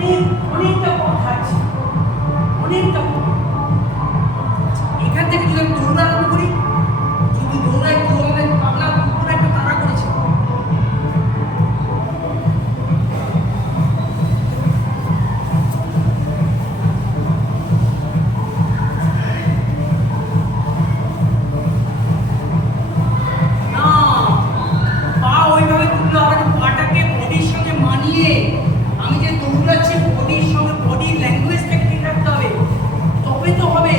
অনেক অনেকটা পথ আছে, অনেকটা পথ। এখান থেকে যদি আমি দৌড় আরম্ভ করি, যদি দৌড়াই তো আমাদের পাগলা কুকুর একটা তাড়া করেছে। না, পা ওইভাবে তুললে হবে না, পাটাকে বডির সঙ্গে মানিয়ে আমি যে দৌড়াচ্ছি বডির সঙ্গে, বডির ল্যাঙ্গুয়েজটাকে ঠিক রাখতে হবে, তবে তো হবে।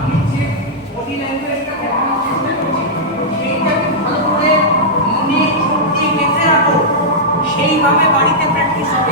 আমি যে বডি ল্যাঙ্গুয়েজটা দেখানোর চেষ্টা করছি সেইটাকে ভালো করে মনে চোখ দিয়ে গেঁথে রাখো, সেইভাবে বাড়িতে প্র্যাকটিস হবে।